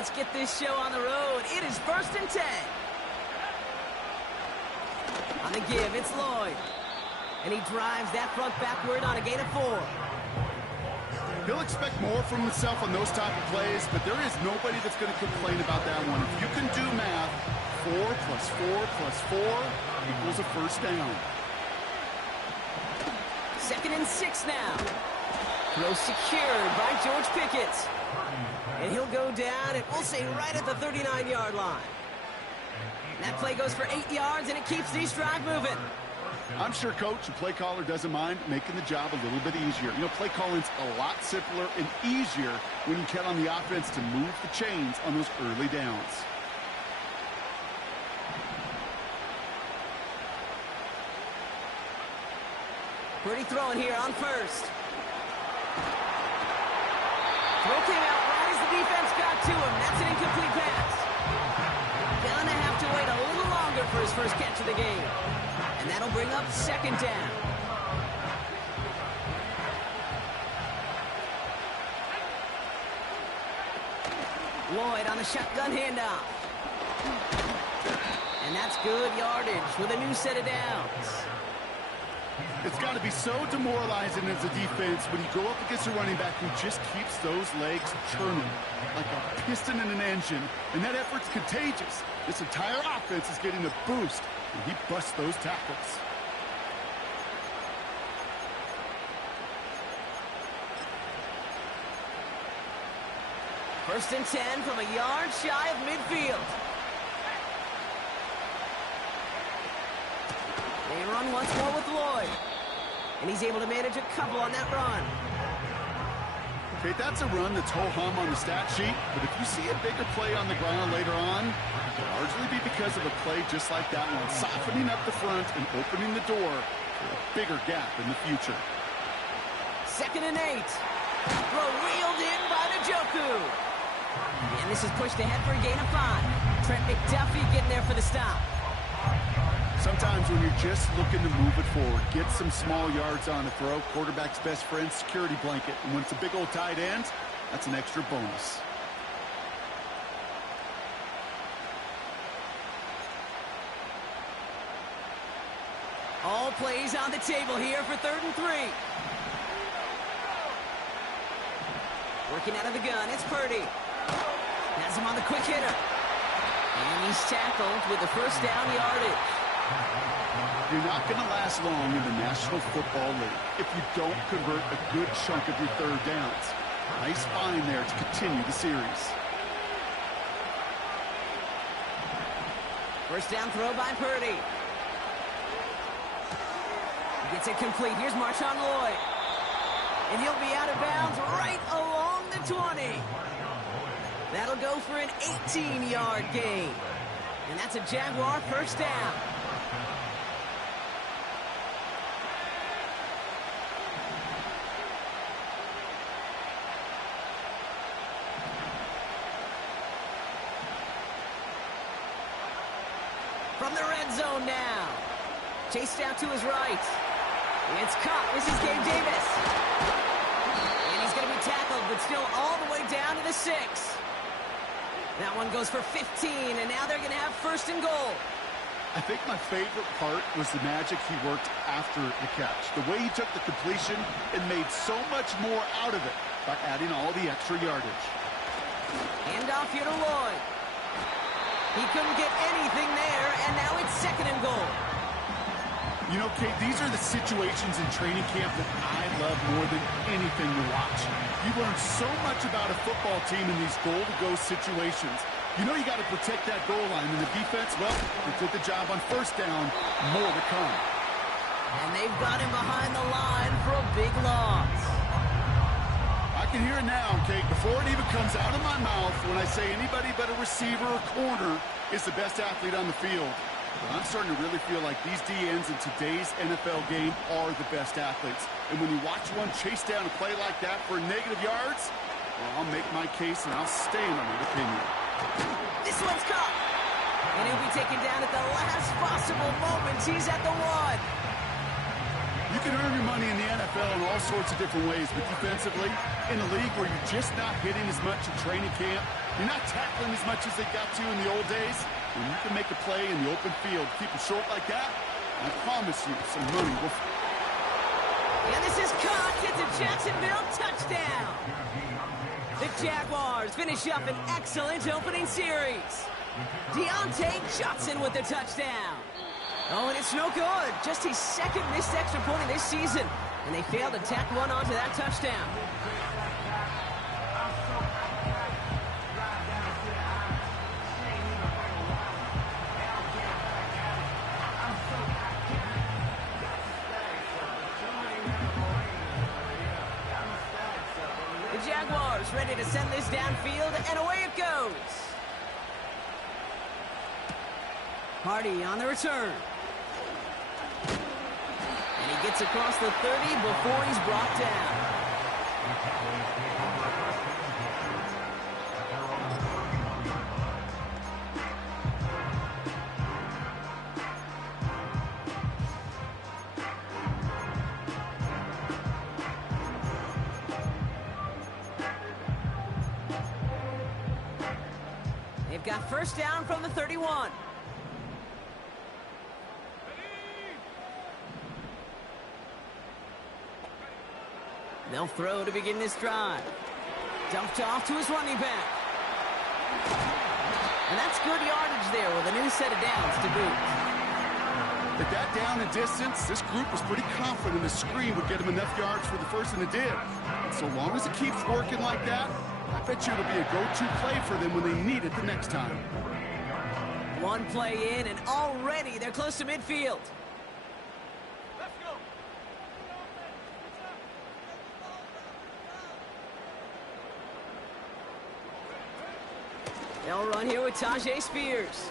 let's get this show on the road. It is 1st and 10. On the give, it's Lloyd. And he drives that front backward on a gain of 4. He'll expect more from himself on those type of plays, but there is nobody that's going to complain about that one. If you can do math, 4 plus 4 plus 4 equals a first down. 2nd and 6 now. Throw secured by George Pickett. And he'll go down, and we'll say right at the 39-yard line. That play goes for 8 yards, and it keeps this drive moving. I'm sure coach and play caller doesn't mind making the job a little bit easier. You know, play calling's a lot simpler and easier when you count on the offense to move the chains on those early downs. Pretty throwing here on first. Throw came out right as the defense got to him. That's an incomplete pass. Gonna have to wait a little longer for his first catch of the game. And that'll bring up 2nd down. Lloyd on the shotgun handoff. And that's good yardage with a new set of downs. It's got to be so demoralizing as a defense when you go up against a running back who just keeps those legs churning like a piston in an engine, and that effort's contagious. This entire offense is getting a boost, and he busts those tackles. First and 10 from a yard shy of midfield. They run once more with Lloyd. And he's able to manage a couple on that run. Okay, that's a run that's ho-hum on the stat sheet, but if you see a bigger play on the ground later on, it could largely be because of a play just like that one, softening up the front and opening the door for a bigger gap in the future. 2nd and 8. Throw reeled in by Njoku. And this is pushed ahead for a gain of 5. Trent McDuffie getting there for the stop. Sometimes when you're just looking to move it forward, get some small yards on the throw, quarterback's best friend, security blanket. And when it's a big old tight end, that's an extra bonus. All plays on the table here for 3rd and 3. Working out of the gun, it's Purdy. Has him on the quick hitter. And he's tackled with the first down yardage. You're not going to last long in the National Football League if you don't convert a good chunk of your 3rd downs. Nice find there to continue the series. First down throw by Purdy. Gets it complete. Here's Marshawn Lloyd. And he'll be out of bounds right along the 20. That'll go for an 18-yard gain. And that's a Jaguar first down. From the red zone now. Chased out to his right. It's caught. This is Gabe Davis. And he's going to be tackled, but still all the way down to the 6. That one goes for 15, and now they're going to have 1st and goal. I think my favorite part was the magic he worked after the catch. The way he took the completion and made so much more out of it by adding all the extra yardage. Handoff here to Lloyd. He couldn't get anything there, and now it's 2nd and goal. You know, Kate, these are the situations in training camp that I love more than anything to watch. You learn so much about a football team in these goal-to-go situations. You know you got to protect that goal line, and the defense, well, they did the job on 1st down. More to come. And they've got him behind the line for a big loss. I can hear it now, Kate, before it even comes out of my mouth when I say anybody but a receiver or corner is the best athlete on the field. But I'm starting to really feel like these DNs in today's NFL game are the best athletes. And when you watch one chase down a play like that for negative yards, well, I'll make my case and I'll stand on that opinion. This one's caught. And he'll be taken down at the last possible moment. He's at the 1. You You can earn your money in the NFL in all sorts of different ways, but defensively, in a league where you're just not hitting as much in training camp, you're not tackling as much as they got to in the old days, when you can make a play in the open field, keep it short like that, I promise you some money will... And this is caught. It's a Jacksonville touchdown. The Jaguars finish up an excellent opening series. Deontay Johnson with the touchdown. Oh, and it's no good. Just his second missed extra point of this season. And they failed to tack one onto that touchdown. The Jaguars ready to send this downfield, and away it goes. Hardy on the return. And he gets across the 30 before he's brought down. They've got first down from the 31. They'll throw to begin this drive. Dumped off to his running back. And that's good yardage there with a new set of downs to boot. At that down and distance, this group was pretty confident the screen would get him enough yards for the first, and it did. And so long as it keeps working like that, I bet you it'll be a go-to play for them when they need it the next time. One play in, and already they're close to midfield. They'll run here with Tajay Spears.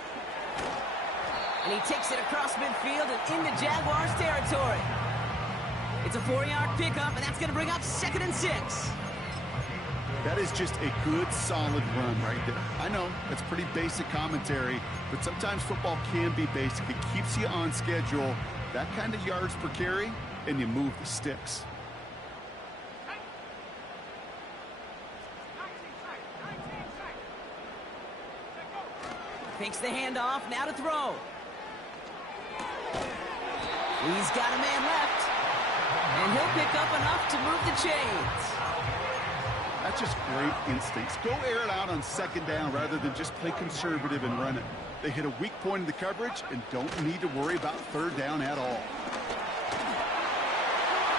And he takes it across midfield and into Jaguars territory. It's a 4-yard pickup, and that's going to bring up 2nd and 6. That is just a good, solid run right there. I know, that's pretty basic commentary, but sometimes football can be basic. It keeps you on schedule, that kind of yards per carry, and you move the sticks. Takes the handoff, now to throw. He's got a man left. And he'll pick up enough to move the chains. That's just great instincts. Go air it out on 2nd down rather than just play conservative and run it. They hit a weak point in the coverage and don't need to worry about 3rd down at all.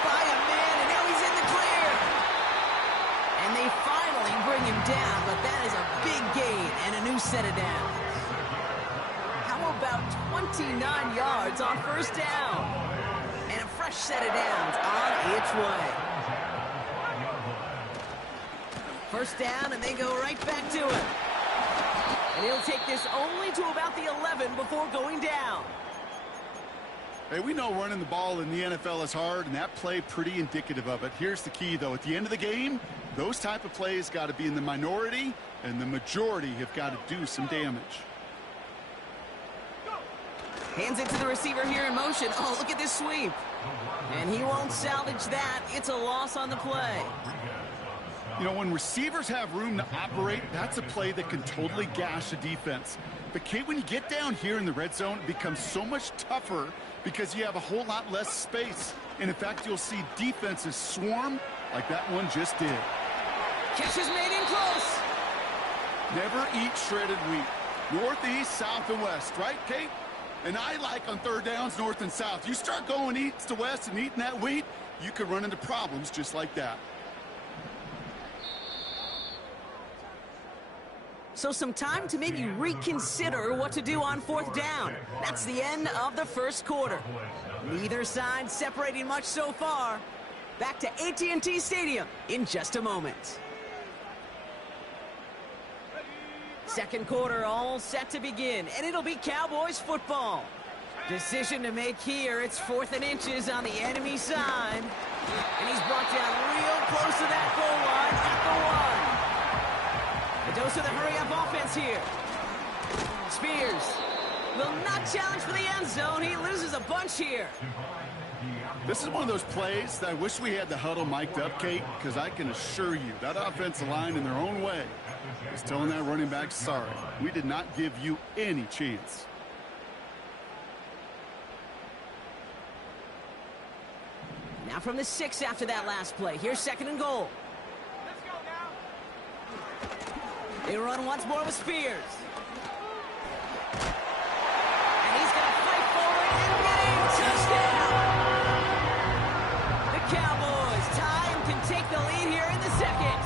By a man, and now he's in the clear. And they finally bring him down, but that is a big gain and a new set of downs. How about 29 yards on 1st down? And a fresh set of downs on its way. 1st down, and they go right back to it. And he'll take this only to about the 11 before going down. Hey, we know running the ball in the NFL is hard, and that play pretty indicative of it. Here's the key, though. At the end of the game, those type of plays got to be in the minority, and the majority have got to do some damage. Hands it to the receiver here in motion. Oh, look at this sweep. And he won't salvage that. It's a loss on the play. You know, when receivers have room to operate, that's a play that can totally gash a defense. But, Kate, when you get down here in the red zone, it becomes so much tougher because you have a whole lot less space. And, in fact, you'll see defenses swarm like that one just did. Catch is made in close. Never eat shredded wheat. North, east, south, and west, right, Kate? And I like on 3rd downs, north and south. You start going east to west and eating that wheat, you could run into problems just like that. So some time to maybe reconsider what to do on 4th down. That's the end of the 1st quarter. Neither side separating much so far. Back to AT&T Stadium in just a moment. 2nd quarter all set to begin, and it'll be Cowboys football. Decision to make here. It's 4th and inches on the enemy side. And he's brought down real close to that goal line at the 1. A dose of the hurry-up offense here. Spears will not challenge for the end zone. He loses a bunch here. This is one of those plays that I wish we had the huddle mic'd up, Kate, because I can assure you that offensive line in their own way is telling that running back, sorry, we did not give you any chance. Now from the 6 after that last play. Here's 2nd and goal. Let's go now. They run once more with Spears. And he's going to fight forward and get a touchdown. The Cowboys tie and can take the lead here in the 2nd.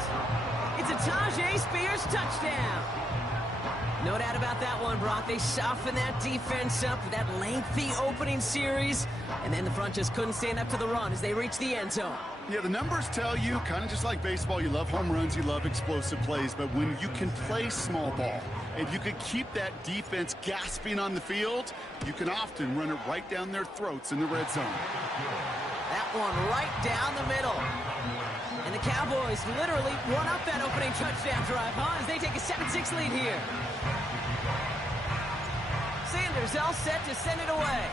It's a Tajay Spears touchdown. No doubt about that one, Brock. They softened that defense up with that lengthy opening series, and then the front just couldn't stand up to the run as they reached the end zone. Yeah, the numbers tell you, kind of just like baseball, you love home runs, you love explosive plays, but when you can play small ball and you can keep that defense gasping on the field, you can often run it right down their throats in the red zone. That one right down the middle. And the Cowboys literally won up that opening touchdown drive, as they take a 7-6 lead here. Sanders all set to send it away.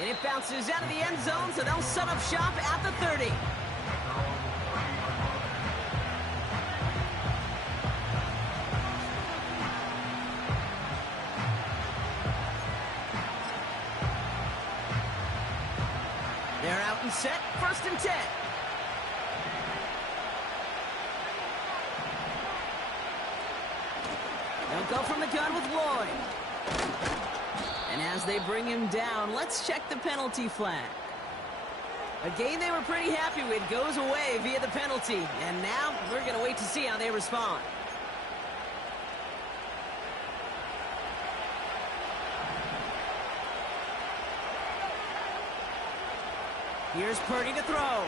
And it bounces out of the end zone, so they'll set up shop at the 30. They're out and set, 1st and 10. They'll go from the gun with Lloyd. And as they bring him down, let's check the penalty flag. A game they were pretty happy with goes away via the penalty. And now we're going to wait to see how they respond. Here's Purdy to throw.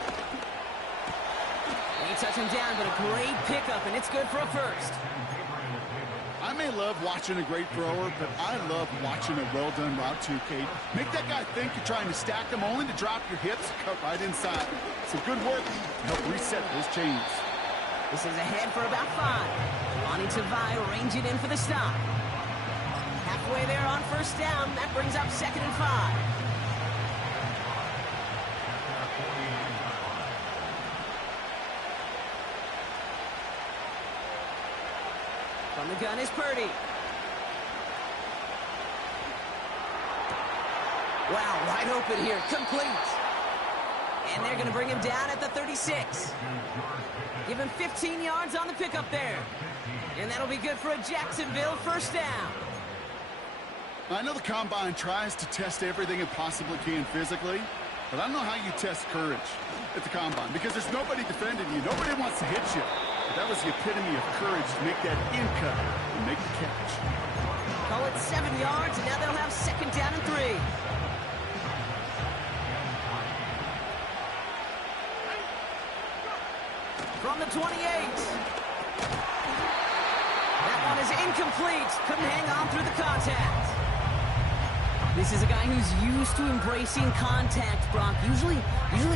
They touch him down, but a great pickup, and it's good for a 1st. I may love watching a great thrower, but I love watching a well-done route too, Kate. Make that guy think you're trying to stack him, only to drop your hips, cut right inside. Some good work to help reset those chains. This is ahead for about 5. Lonnie Tavai range it in for the stop. Halfway there on 1st down. That brings up 2nd and 5. From the gun is Purdy. Wow, wide open here, complete. And they're going to bring him down at the 36. Give him 15 yards on the pickup there. And that'll be good for a Jacksonville 1st down. I know the Combine tries to test everything it possibly can physically, but I don't know how you test courage at the Combine because there's nobody defending you. Nobody wants to hit you. But that was the epitome of courage to make that in cut and make the catch. Call it 7 yards, and now they'll have 2nd down and 3. From the 28. That one is incomplete. Couldn't hang on through the contact. This is a guy who's used to embracing contact, Brock. Usually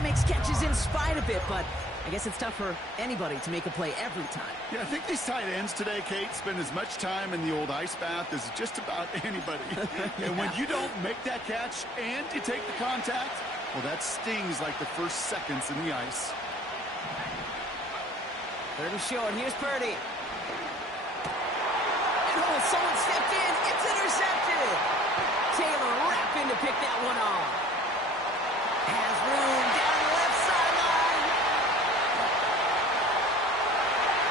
makes catches in spite of it, but I guess it's tough for anybody to make a play every time. Yeah, I think these tight ends today, Kate, spend as much time in the old ice bath as just about anybody. Yeah. And when you don't make that catch and you take the contact, well, that stings like the first seconds in the ice. 3rd and short. Here's Purdy. And someone stepped in. It's intercepted. Taylor rapping to pick that one off. Has room down the left sideline.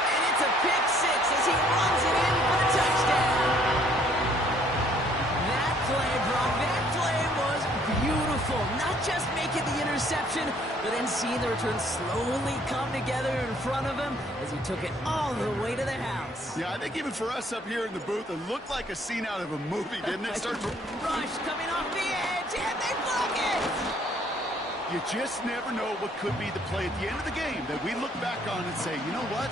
And it's a pick 6 as he runs it in for the touchdown. That play, Brock, that play was beautiful. Not just making the interception, but then seeing the return slowly come together in front of him as he took it all the way to the house. Yeah, I think even for us up here in the booth, it looked like a scene out of a movie, didn't it? Rush coming off the edge, and they block it! You just never know what could be the play at the end of the game that we look back on and say, you know what?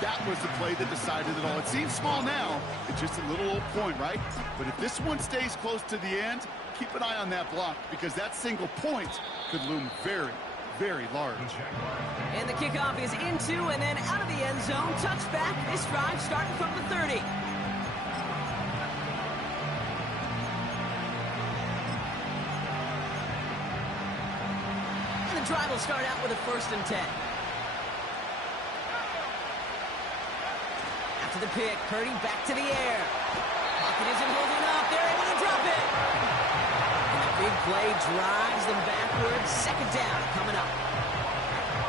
That was the play that decided it all. It seems small now. It's just a little old point, right? But if this one stays close to the end, keep an eye on that block because that single point could loom very, very large. And the kickoff is into and then out of the end zone. Touchback. This drive starting from the 30. drive will start out with a 1st and 10. After the pick, Purdy back to the air. Pocket isn't holding up. They're able to drop it. And the big play drives them backwards. 2nd down coming up.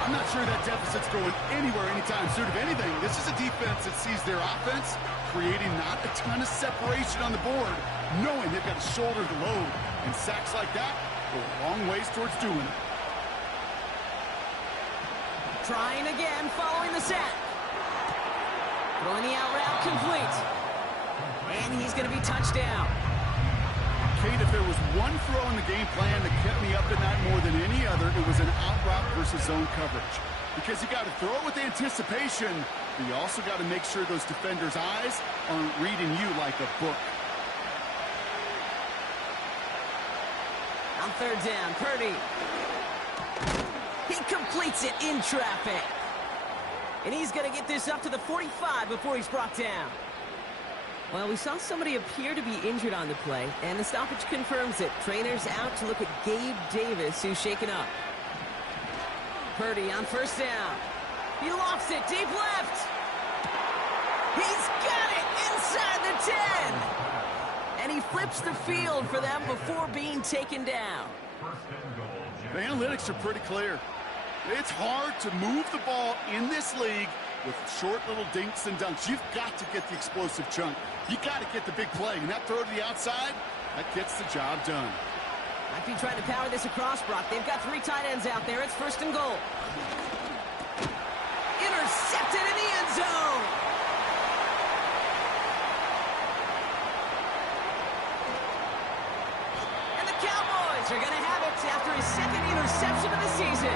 I'm not sure that deficit's going anywhere anytime soon. If anything, this is a defense that sees their offense creating not a ton of separation on the board, knowing they've got to shoulder the load. And sacks like that go a long ways towards doing it. Trying again, following the sack. Throwing the out route complete. And he's going to be touchdown. Kate, if there was one throw in the game plan that kept me up at night more than any other, it was an out route versus zone coverage. Because you got to throw it with anticipation, but you also got to make sure those defenders' eyes aren't reading you like a book. On 3rd down, Purdy. He completes it in traffic. And he's going to get this up to the 45 before he's brought down. Well, we saw somebody appear to be injured on the play, and the stoppage confirms it. Trainer's out to look at Gabe Davis, who's shaken up. Purdy on 1st down. He lofts it deep left. He's got it inside the 10. And he flips the field for them before being taken down. The analytics are pretty clear. It's hard to move the ball in this league with short little dinks and dunks. You've got to get the explosive chunk. You got to get the big play. And that throw to the outside, that gets the job done. Might be trying to power this across, Brock. They've got 3 tight ends out there. It's 1st and goal. Intercepted in the end zone. And the Cowboys are going to have it after his 2nd interception of the season.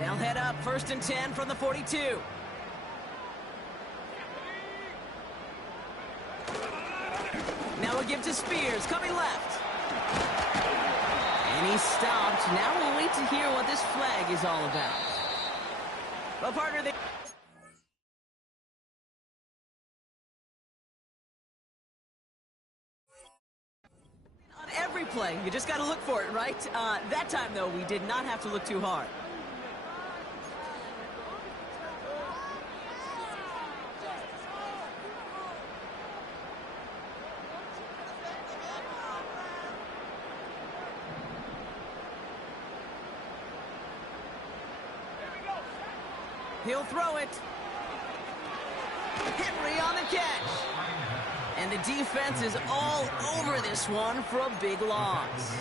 They'll head up 1st and 10 from the 42. Now we'll give to Spears, coming left. And he's stopped. Now we'll wait to hear what this flag is all about. Well, partner, they... on every play, you just got to look for it, right? That time, though, we did not have to look too hard. He'll throw it. Henry on the catch. And the defense is all over this one for a big loss.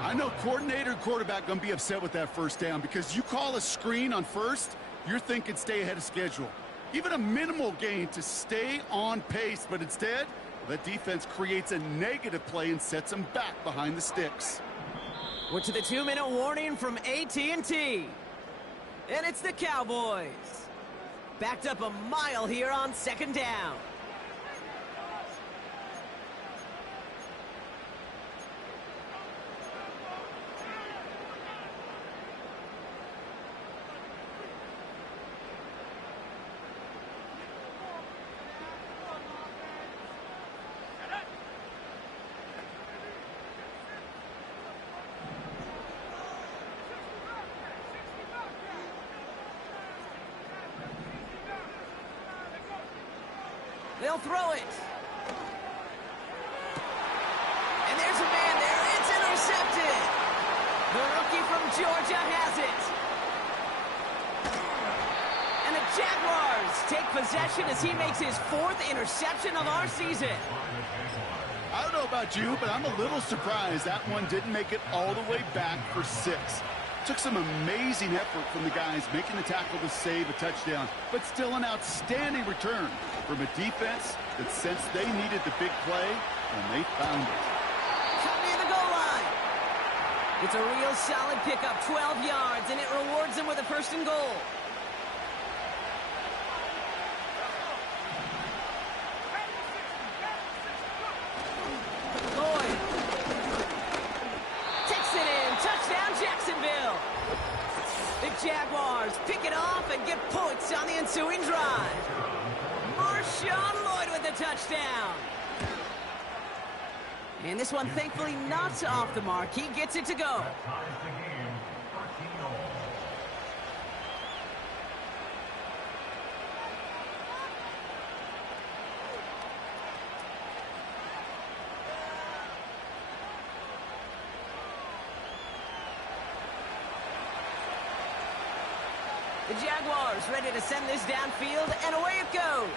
I know coordinator and quarterback going to be upset with that 1st down because you call a screen on 1st, you're thinking stay ahead of schedule. Even a minimal gain to stay on pace, but instead, the defense creates a negative play and sets them back behind the sticks. We're to the 2-minute warning from AT&T. And it's the Cowboys. Backed up a mile here on 2nd down. They'll throw it. And there's a man there. It's intercepted. The rookie from Georgia has it. And the Jaguars take possession as he makes his 4th interception of our season. I don't know about you, but I'm a little surprised that one didn't make it all the way back for 6. Took some amazing effort from the guys making the tackle to save a touchdown, but still an outstanding return from a defense that sensed they needed the big play, and they found it. Near the goal line. It's a real solid pickup, 12 yards, and it rewards them with a 1st and goal. Lloyd takes it Sean Lloyd with the touchdown. And this one, thankfully, not off the mark. He gets it to go. The Jaguars ready to send this downfield, and away it goes.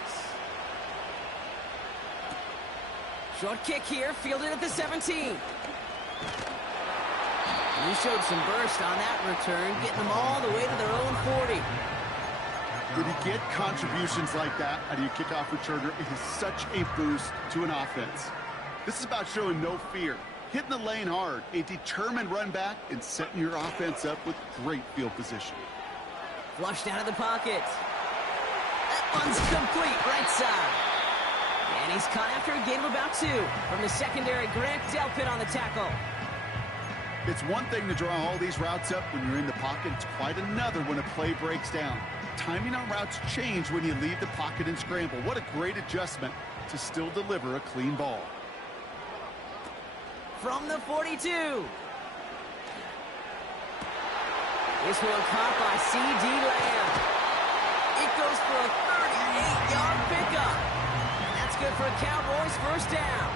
Short kick here, fielded at the 17. And he showed some burst on that return, getting them all the way to their own 40. When you get contributions like that out of your kickoff returner, it is such a boost to an offense. This is about showing no fear, hitting the lane hard, a determined run back, and setting your offense up with great field position. Flushed out of the pocket. That one's complete, right side. And he's caught after a gain of about 2. From the secondary, Grant Delpit on the tackle. It's one thing to draw all these routes up when you're in the pocket. It's quite another when a play breaks down. Timing on routes change when you leave the pocket and scramble. What a great adjustment to still deliver a clean ball. From the 42. This one caught by C.D. Lamb. It goes for a 38-yard pickup. And that's good for a Cowboys first down.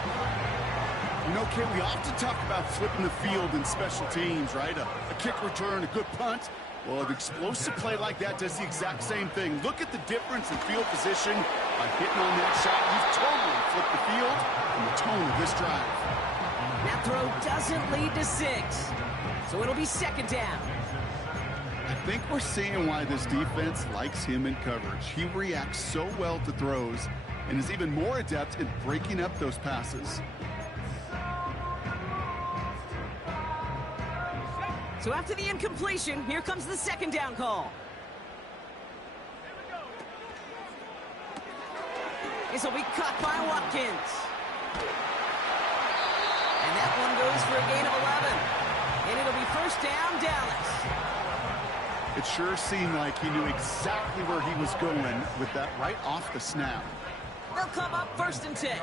You know, Ken, we often talk about flipping the field in special teams, right? A kick return, a good punt. Well, an explosive play like that does the exact same thing. Look at the difference in field position by hitting on that shot. You've totally flipped the field and the tone of this drive. That throw doesn't lead to 6. So it'll be second down. I think we're seeing why this defense likes him in coverage. He reacts so well to throws and is even more adept in breaking up those passes. So after the incompletion, here comes the second down call. This will be caught by Watkins. And that one goes for a gain of 11. And it'll be first down, Dallas. It sure seemed like he knew exactly where he was going with that right off the snap. They'll come up first and 10.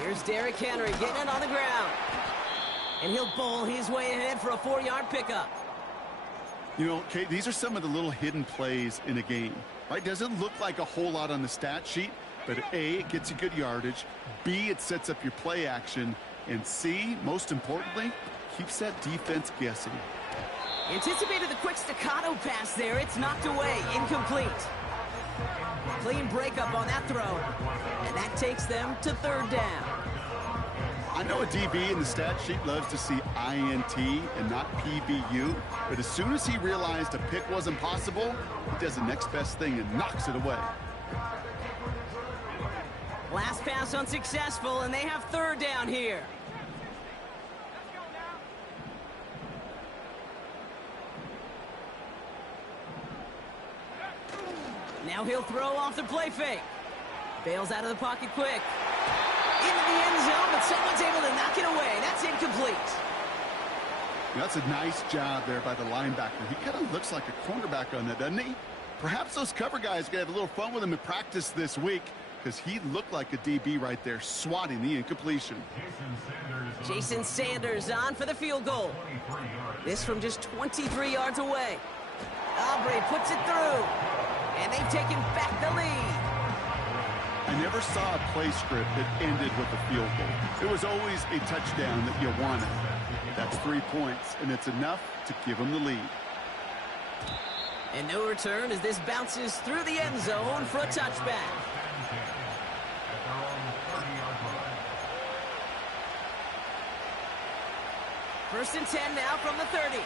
Here's Derrick Henry getting it on the ground. And he'll bowl his way ahead for a 4-yard pickup. You know, Kate, these are some of the little hidden plays in a game, right? Doesn't look like a whole lot on the stat sheet, but A, it gets you good yardage. B, it sets up your play action. And C, most importantly, keeps that defense guessing. Anticipated the quick staccato pass there. It's knocked away. Incomplete. Clean breakup on that throw. And that takes them to third down. I know a DB in the stat sheet loves to see INT and not PBU, but as soon as he realized a pick wasn't possible, he does the next best thing and knocks it away. Last pass unsuccessful, and they have third down here. Now he'll throw off the play fake. Bails out of the pocket quick. Into the end zone, but someone's able to knock it away. That's incomplete. That's a nice job there by the linebacker. He kind of looks like a cornerback on that, doesn't he? Perhaps those cover guys can have a little fun with him in practice this week, because he looked like a DB right there, swatting the incompletion. Jason Sanders on for the field goal. This from just 23 yards away. Aubrey puts it through, and they've taken back the lead. I never saw a play script that ended with a field goal. It was always a touchdown that you wanted. That's 3 points, and it's enough to give them the lead. And no return as this bounces through the end zone for a touchback. First and 10 now from the 30.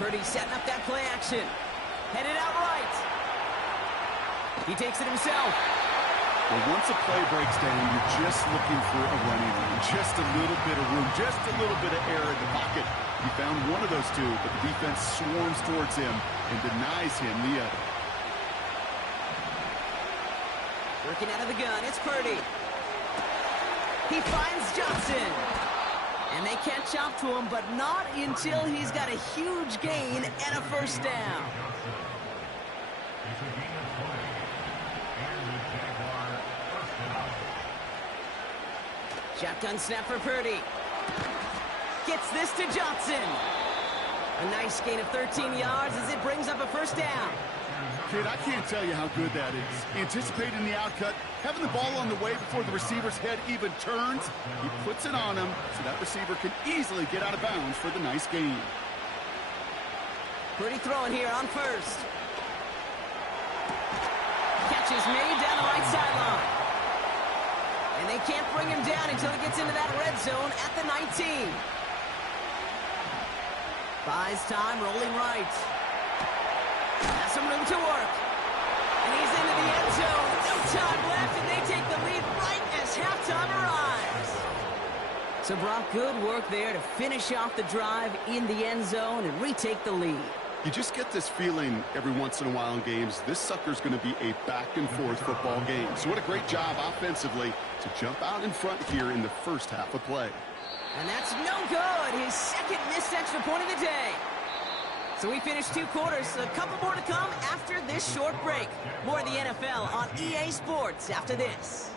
Purdy setting up that play action. Headed out right. He takes it himself. Well, once a play breaks down, you're just looking for a running room. Just a little bit of room, just a little bit of air in the pocket. He found one of those two, but the defense swarms towards him and denies him the other. Working out of the gun, it's Purdy. He finds Johnson. And they catch up to him, but not until he's got a huge gain and a first down. Shotgun snap for Purdy. Gets this to Johnson. A nice gain of 13 yards as it brings up a first down. Kid, I can't tell you how good that is. Anticipating the outcut, having the ball on the way before the receiver's head even turns, he puts it on him so that receiver can easily get out of bounds for the nice gain. Purdy throwing here on first. Catch is made down the right sideline. And they can't bring him down until he gets into that red zone at the 19. Buys time, rolling right. Has some room to work. And he's into the end zone. No time left, and they take the lead right as halftime arrives. So, Brock, good work there to finish off the drive in the end zone and retake the lead. You just get this feeling every once in a while in games, this sucker's going to be a back-and-forth football game. So what a great job offensively to jump out in front here in the first half of play. And that's no good. His second missed extra point of the day. So we finished 2 quarters. A couple more to come after this short break. More of the NFL on EA Sports after this.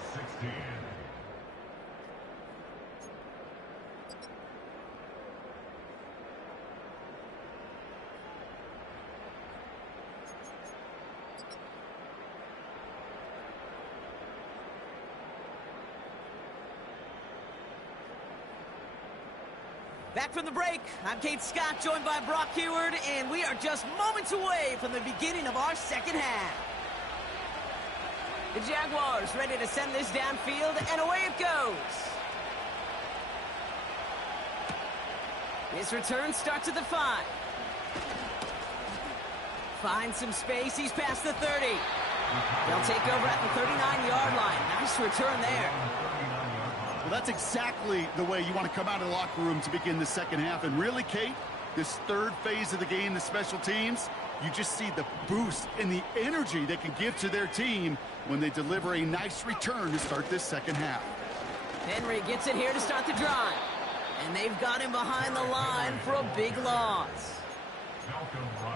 Back from the break, I'm Kate Scott, joined by Brock Heward, and we are just moments away from the beginning of our second half. The Jaguars ready to send this downfield, and away it goes. His return starts at the 5. Finds some space, he's past the 30. They'll take over at the 39-yard line. Nice return there. Well, that's exactly the way you want to come out of the locker room to begin the second half. And really, Kate, this third phase of the game, the special teams, you just see the boost and the energy they can give to their team when they deliver a nice return to start this second half. Henry gets it here to start the drive. And they've got him behind the line for a big loss.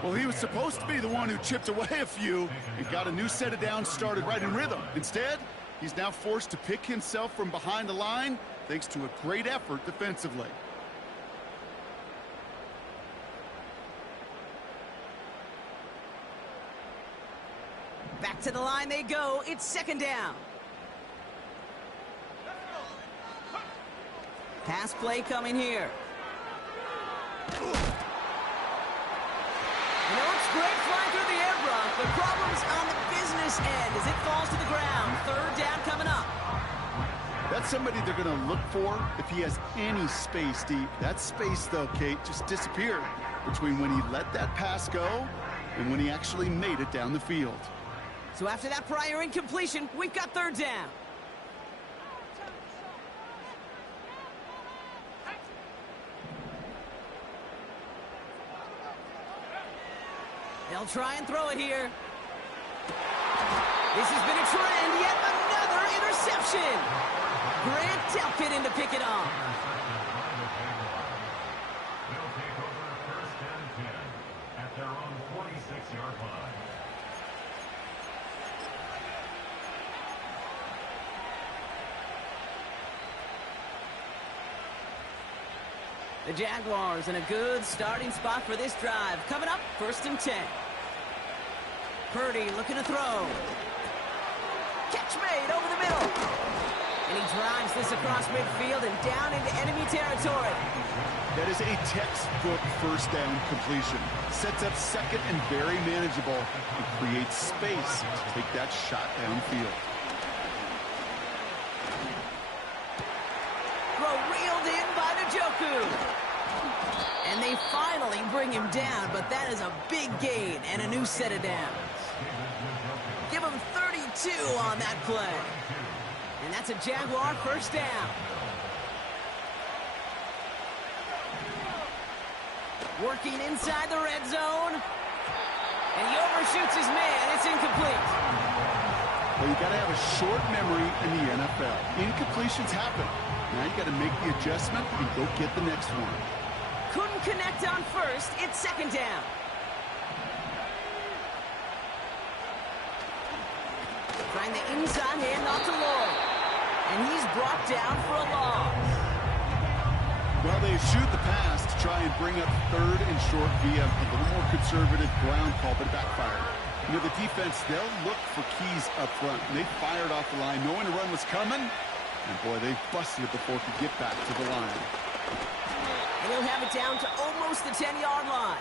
Well, he was supposed to be the one who chipped away a few and got a new set of downs started right in rhythm. Instead, he's now forced to pick himself from behind the line thanks to a great effort defensively. Back to the line they go. It's second down. Pass play coming here. And it looks great flying through the air, Brock, but problems on the business end as it falls to the ground. Third down coming up. That's somebody they're going to look for if he has any space deep. That space, though, Kate, just disappeared between when he let that pass go and when he actually made it down the field. So after that prior incompletion, we've got third down. They'll try and throw it here. This has been a trend, yet another interception. Grant Delpit in to pick it off. They'll take over first and 10 at their own 46-yard line. The Jaguars in a good starting spot for this drive. Coming up, first and 10. Purdy looking to throw. Catch made over the middle. And he drives this across midfield and down into enemy territory. That is a textbook first down completion. Sets up second and very manageable and creates space to take that shot downfield. Throw reeled in by Njoku. And they finally bring him down, but that is a big gain and a new set of downs. Give him 32 on that play. And that's a Jaguar first down. Working inside the red zone. And he overshoots his man. It's incomplete. Well, you got to have a short memory in the NFL. Incompletions happen. Now you got to make the adjustment and go get the next one. Couldn't connect on first. It's second down. Trying the inside handoff to Lloyd. And he's brought down for a loss. Well, they shoot the pass to try and bring up third and short via a little more conservative ground call, but it backfired. You know, the defense, they'll look for keys up front. And they fired off the line knowing the run was coming. And, boy, they busted it before it could get back to the line. And he'll have it down to almost the 10-yard line.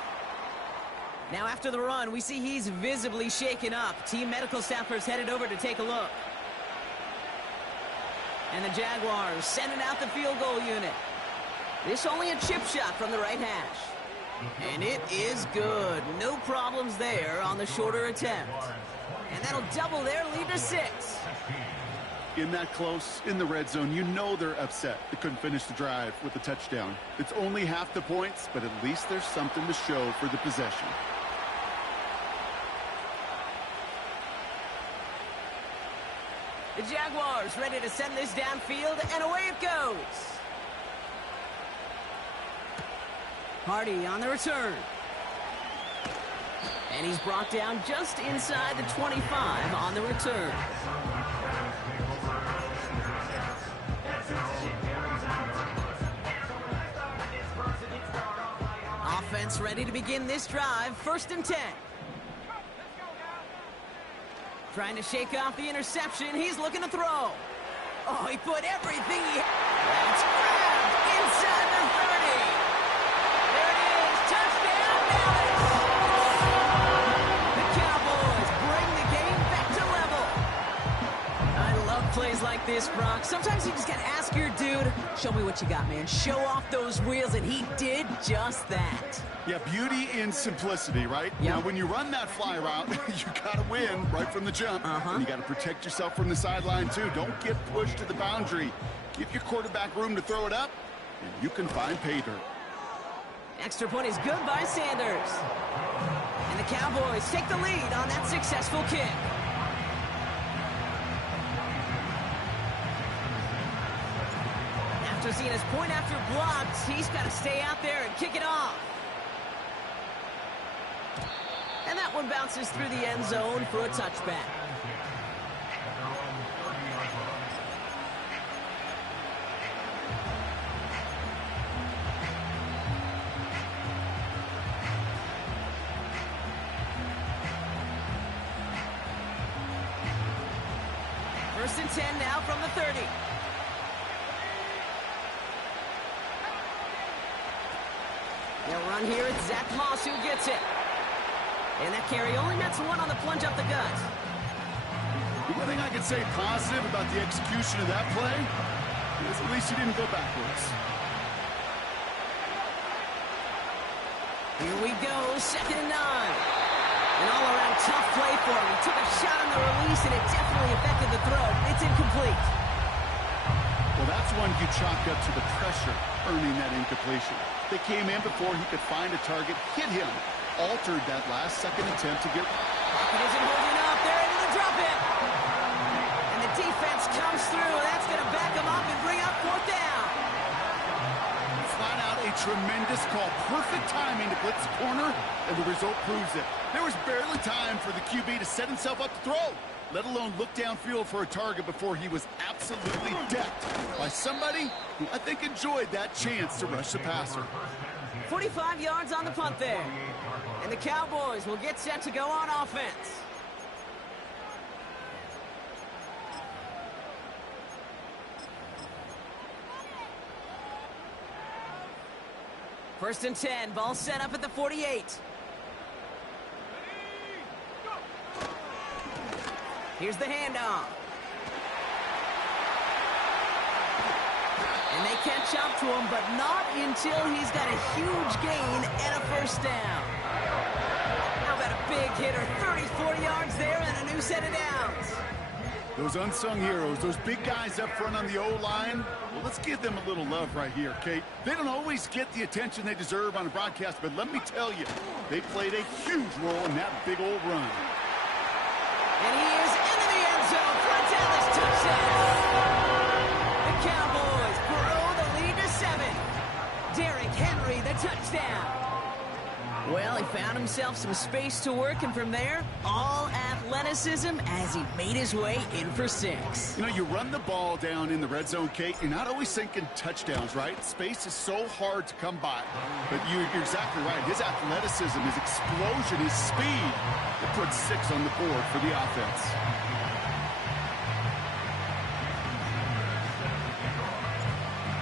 Now, after the run, we see he's visibly shaken up. Team medical staffers headed over to take a look. And the Jaguars sending out the field goal unit. This only a chip shot from the right hash. And it is good. No problems there on the shorter attempt. And that'll double their lead to 6. In that close, in the red zone, you know they're upset. They couldn't finish the drive with a touchdown. It's only half the points, but at least there's something to show for the possession. The Jaguars ready to send this downfield, and away it goes. Hardy on the return. And he's brought down just inside the 25 on the return. Offense ready to begin this drive. 1st and 10. Trying to shake off the interception. He's looking to throw. Oh, he put everything he had. It's grabbed inside the 30. There it is. Touchdown, Dallas. The Cowboys bring the game back to level. I love plays like this, Brock. Sometimes you just got to ask your dude, show me what you got, man. Show off those wheels, and he did just that. Yeah, beauty in simplicity, right? Yep. Now, when you run that fly route, you got to win right from the jump. And you got to protect yourself from the sideline, too. Don't get pushed to the boundary. Give your quarterback room to throw it up, and you can find pay dirt. Extra point is good by Sanders. And the Cowboys take the lead on that successful kick. After seeing his point after blocked, he's got to stay out there and kick it off. And that one bounces through the end zone for a touchback. First and 10 now from the 30. They'll run here. It's Zach Moss who gets it. And that carry only nets one on the plunge up the gut. The one thing I can say positive about the execution of that play is at least he didn't go backwards. Here we go, 2nd and 9. An all-around tough play for him. He took a shot on the release, and it definitely affected the throw. It's incomplete. Well, that's one you chalk up to the pressure earning that incompletion. They came in before he could find a target, hit him, altered that last-second attempt to get... Pocket isn't holding up. They're into the drop it. And the defense comes through. That's going to back them up and bring up 4th down. Flat out a tremendous call. Perfect timing to blitz the corner, and the result proves it. There was barely time for the QB to set himself up to throw, let alone look downfield for a target before he was absolutely decked by somebody who I think enjoyed that chance to rush the passer. 45 yards on the punt there. And the Cowboys will get set to go on offense. First and 10, ball set up at the 48. Here's the handoff. And they catch up to him, but not until he's got a huge gain and a 1st down. How about a big hitter, 30, 40 yards there and a new set of downs. Those unsung heroes, those big guys up front on the O-line, well, let's give them a little love right here, Kate. They don't always get the attention they deserve on a broadcast, but let me tell you, they played a huge role in that big old run. And he is into the end zone for a Dallas touchdown. The Cowboys touchdown. Well, he found himself some space to work, and from there, all athleticism as he made his way in for 6. You know, you run the ball down in the red zone, Kate, you're not always thinking touchdowns, right? Space is so hard to come by. But you're exactly right. His athleticism, his explosion, his speed, it puts 6 on the board for the offense.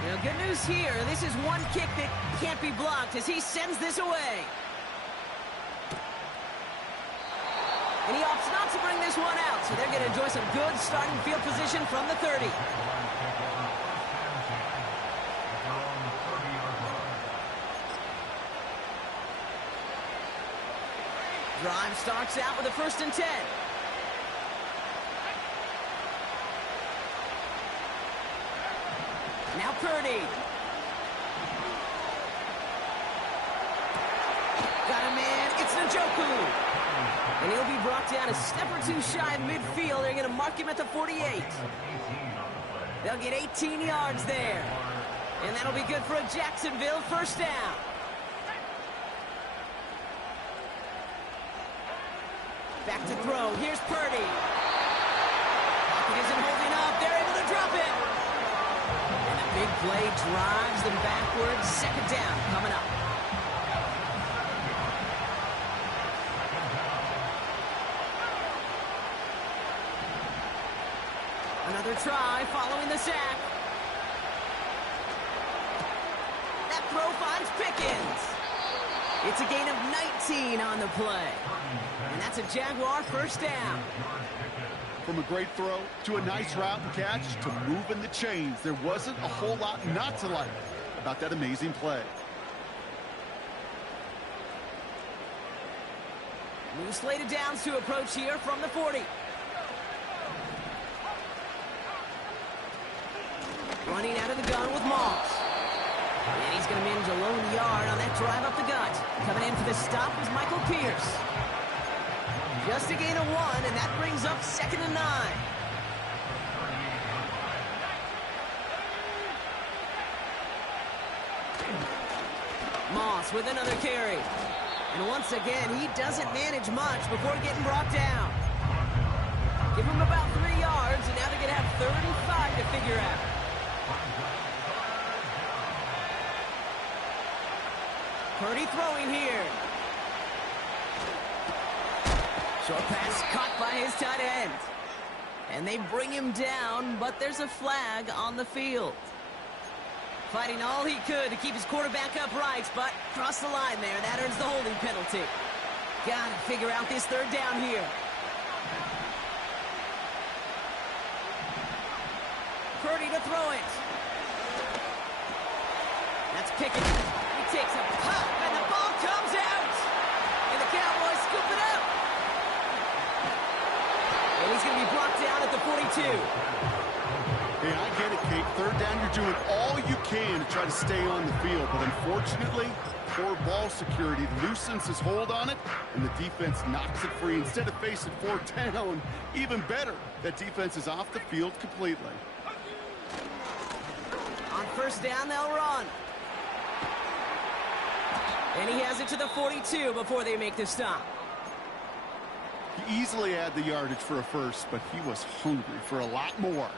Now, good news here. This is one kick that can't be blocked as he sends this away. And he opts not to bring this one out, so they're going to enjoy some good starting field position from the 30. Drive starts out with a 1st and 10. Now Purdy. Got a man. It's Njoku. And he'll be brought down a step or 2 shy of midfield. They're going to mark him at the 48. They'll get 18 yards there. And that'll be good for a Jacksonville 1st down. Back to throw. Here's Purdy. Pocket isn't holding up. They're able to drop it. And a big play drives them backwards. 2nd down coming up. Another try following the sack. That throw finds Pickens. It's a gain of 19 on the play. And that's a Jaguar 1st down. From a great throw to a nice route and catch to moving the chains, there wasn't a whole lot not to like about that amazing play. New slated downs to approach here from the 40. Running out of the gun with Moss. And he's going to manage a lone yard on that drive up the gut. Coming in for the stop is Michael Pierce. Just a gain of 1, and that brings up 2nd and 9. Moss with another carry. And once again, he doesn't manage much before getting brought down. Give him about 3 yards, and now they're going to have 35 to figure out. Purdy throwing here. Short pass caught by his tight end. And they bring him down, but there's a flag on the field. Fighting all he could to keep his quarterback upright, but crossed the line there. That earns the holding penalty. Got to figure out this 3rd down here. Purdy to throw it. That's Pickens. He takes a pop, and the ball comes out. And the Cowboys scoop it up. And he's going to be brought down at the 42. Hey, I get it, Kate. 3rd down, you're doing all you can to try to stay on the field. But unfortunately, poor ball security loosens his hold on it, and the defense knocks it free. Instead of facing 4th down, even better, that defense is off the field completely. On 1st down, they'll run. And he has it to the 42 before they make the stop. He easily had the yardage for a 1st, but he was hungry for a lot more.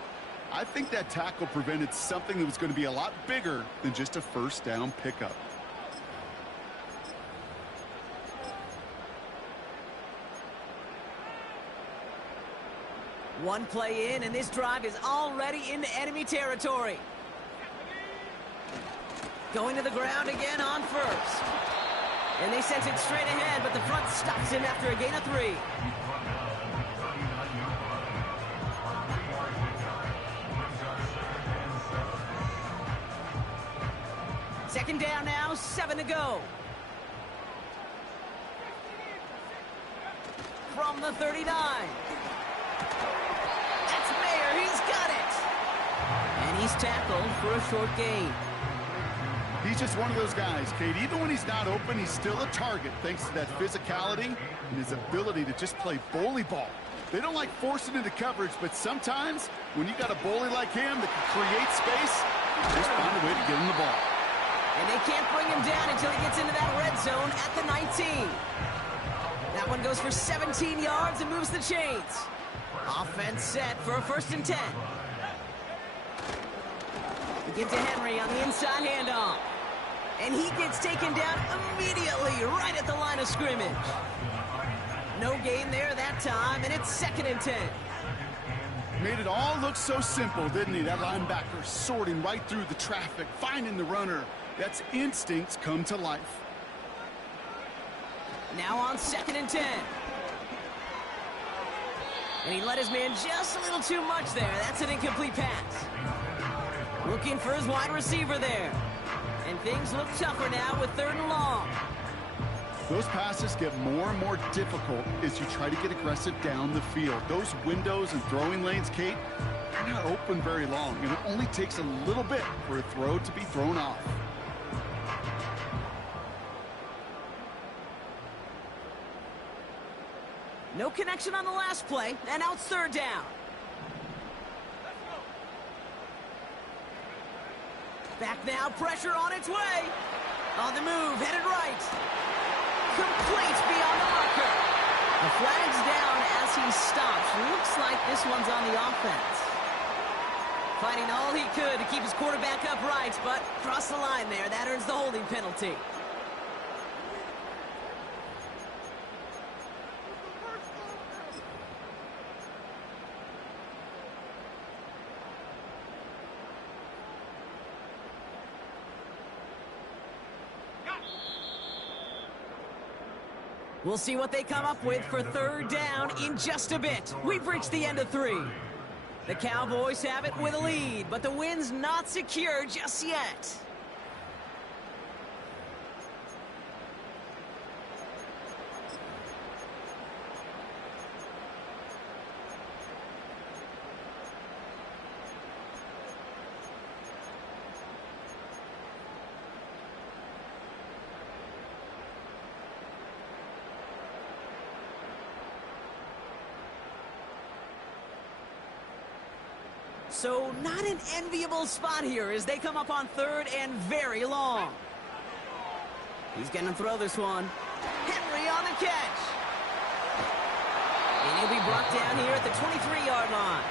I think that tackle prevented something that was going to be a lot bigger than just a 1st down pickup. One play in, and this drive is already into enemy territory. Going to the ground again on 1st. And they sent it straight ahead, but the front stops him after a gain of 3. Second down now, 7 to go. From the 39. That's Mayer, he's got it. And he's tackled for a short gain. He's just one of those guys, Kate. Even when he's not open, he's still a target thanks to that physicality and his ability to just play bully ball. They don't like forcing into coverage, but sometimes when you got a bully like him that can create space, just find a way to get him the ball. And they can't bring him down until he gets into that red zone at the 19. That one goes for 17 yards and moves the chains. Offense set for a 1st and 10. We get to Henry on the inside handoff. And he gets taken down immediately right at the line of scrimmage. No gain there that time, and it's 2nd and 10. Made it all look so simple, didn't he? That linebacker sorting right through the traffic, finding the runner. That's instincts come to life. Now on 2nd and 10. And he let his man just a little too much there. That's an incomplete pass. Looking for his wide receiver there. And things look tougher now with 3rd and long. Those passes get more and more difficult as you try to get aggressive down the field. Those windows and throwing lanes, Kate, they're not open very long, and it only takes a little bit for a throw to be thrown off. No connection on the last play, and now it's 3rd down. Back now, pressure on its way. On the move, headed right. Complete beyond the marker. The flag's down as he stops. Looks like this one's on the offense. Fighting all he could to keep his quarterback upright, but crossed the line there. That earns the holding penalty. We'll see what they come up with for 3rd down in just a bit. We've reached the end of 3. The Cowboys have it with a lead, but the win's not secure just yet. So not an enviable spot here as they come up on 3rd and very long. He's going to throw this one. Henry on the catch. And he'll be brought down here at the 23-yard line.